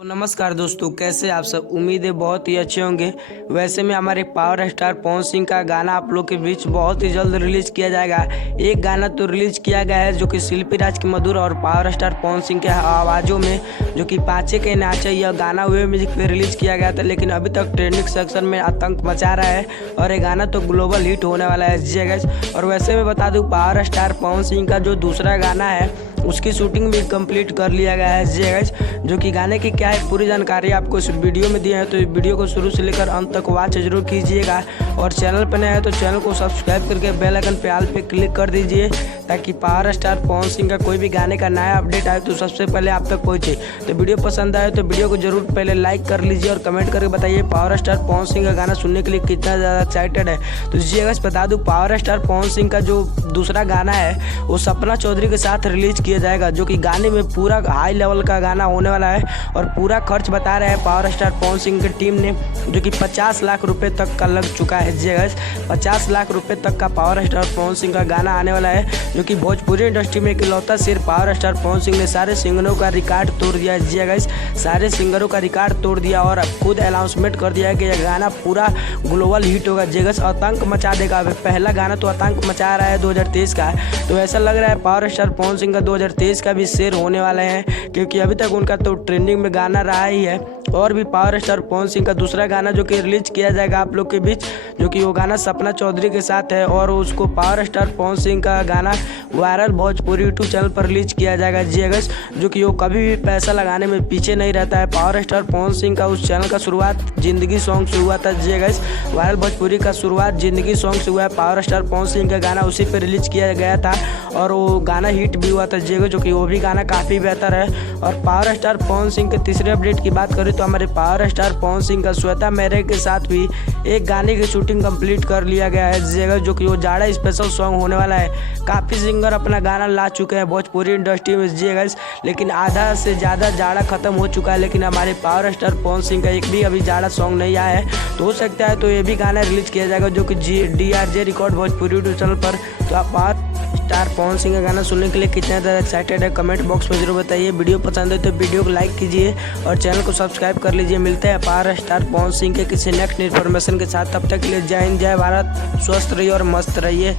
तो नमस्कार दोस्तों, कैसे आप सब। उम्मीद है बहुत ही अच्छे होंगे। वैसे में हमारे पावर स्टार पवन सिंह का गाना आप लोग के बीच बहुत ही जल्द रिलीज किया जाएगा। एक गाना तो रिलीज किया गया है जो कि शिल्पी राज की मधुर और पावर स्टार पवन सिंह के आवाज़ों में, जो कि पाँचे के नाचे, यह गाना वे म्यूजिक पे रिलीज किया गया था। लेकिन अभी तक ट्रेंडिंग सेक्शन में आतंक मचा रहा है और ये गाना तो ग्लोबल हिट होने वाला है जी गाइस। और वैसे में बता दूँ, पावर स्टार पवन सिंह का जो दूसरा गाना है उसकी शूटिंग भी कंप्लीट कर लिया गया है जी गाइस। जो कि गाने की क्या है पूरी जानकारी आपको इस वीडियो में दिया है, तो इस वीडियो को शुरू से लेकर अंत तक वॉच जरूर कीजिएगा। और चैनल पर नए हैं तो चैनल को सब्सक्राइब करके बेल आइकन पे ऑल पे क्लिक कर दीजिए, ताकि पावर स्टार पवन सिंह का कोई भी गाने का नया अपडेट आए तो सबसे पहले आप तक पहुंचे। तो वीडियो पसंद आए तो वीडियो को जरूर पहले लाइक कर लीजिए और कमेंट करके बताइए पावर स्टार पवन सिंह का गाना सुनने के लिए कितना ज़्यादा एक्साइटेड है। तो जी गाइस, बता दूँ, पावर स्टार पवन सिंह का जो दूसरा गाना है वो सपना चौधरी के साथ रिलीज किया जाएगा, जो कि गाने में पूरा हाई लेवल का गाना होने वाला है। और पूरा खर्च बता रहे हैं पावर स्टार पवन सिंह की टीम ने, जो कि 50 लाख रुपए तक का लग चुका है जी गाइस। 50 लाख रुपए तक का पावर स्टार पवन सिंह का गाना आने वाला है, जो कि भोजपुरी इंडस्ट्री में इकलौता सिर्फ पावर स्टार पवन सिंह ने सारे सिंगरों का रिकॉर्ड तोड़ दिया है जी गाइस। सारे सिंगरों का रिकॉर्ड तोड़ दिया और खुद अनाउंसमेंट कर दिया है कि यह गाना पूरा ग्लोबल हिट होगा जी गाइस, आतंक मचा देगा। पहला गाना तो आतंक मचा रहा है 2023 का, तो ऐसा लग रहा है पावर स्टार पवन सिंह का 2023 का भी शेर होने वाले हैं, क्योंकि अभी तक उनका तो ट्रेंडिंग में गाना रहा ही है। और भी पावर स्टार पवन सिंह का दूसरा गाना जो कि रिलीज किया जाएगा आप लोग के बीच, जो कि वो गाना सपना चौधरी के साथ है। और उसको पावर स्टार पवन सिंह का गाना वायरल भोजपुरी यूट्यूब चैनल पर रिलीज किया जाएगा जी अगस्त, जो कि वो कभी भी पैसा लगाने में पीछे नहीं रहता है। पावर स्टार पवन सिंह का उस चैनल का शुरुआत जिंदगी सॉन्ग से हुआ था जी अगस्त। वायरल भोजपुरी का शुरुआत जिंदगी सॉन्ग से हुआ है। पावर स्टार पवन सिंह का गाना उसी पर रिलीज किया गया था और वो गाना हिट भी हुआ था जी अगस्त, जो कि वो भी गाना काफ़ी बेहतर है। और पावर स्टार पवन सिंह के तीसरे अपडेट की बात करें तो हमारे पावर स्टार पवन सिंह का श्वेता मेरे के साथ भी एक गाने की शूटिंग कंप्लीट कर लिया गया है जगह, जो कि वो जाड़ा स्पेशल सॉन्ग होने वाला है। काफ़ी सिंगर अपना गाना ला चुके हैं भोजपुरी इंडस्ट्री में जी गाइस, लेकिन आधा से ज़्यादा जाड़ा खत्म हो चुका है। लेकिन हमारे पावर स्टार पवन सिंह का एक भी अभी जाड़ा सॉन्ग नहीं आया है, तो हो सकता है तो ये भी गाना रिलीज किया जाएगा, जो कि DRJ record Bhojpuri YouTube channel पर। तो आप पावर स्टार पवन सिंह का गाना सुनने के लिए कितना ज़्यादा एक्साइटेड है कमेंट बॉक्स में जरूर बताइए। वीडियो पसंद है तो वीडियो को लाइक कीजिए और चैनल को सब्सक्राइब कर लीजिए। मिलते हैं पावर स्टार पवन सिंह के किसी नेक्स्ट इन्फॉर्मेशन के साथ, तब तक के लिए जय हिंद, जय भारत, स्वस्थ रहिए और मस्त रहिए।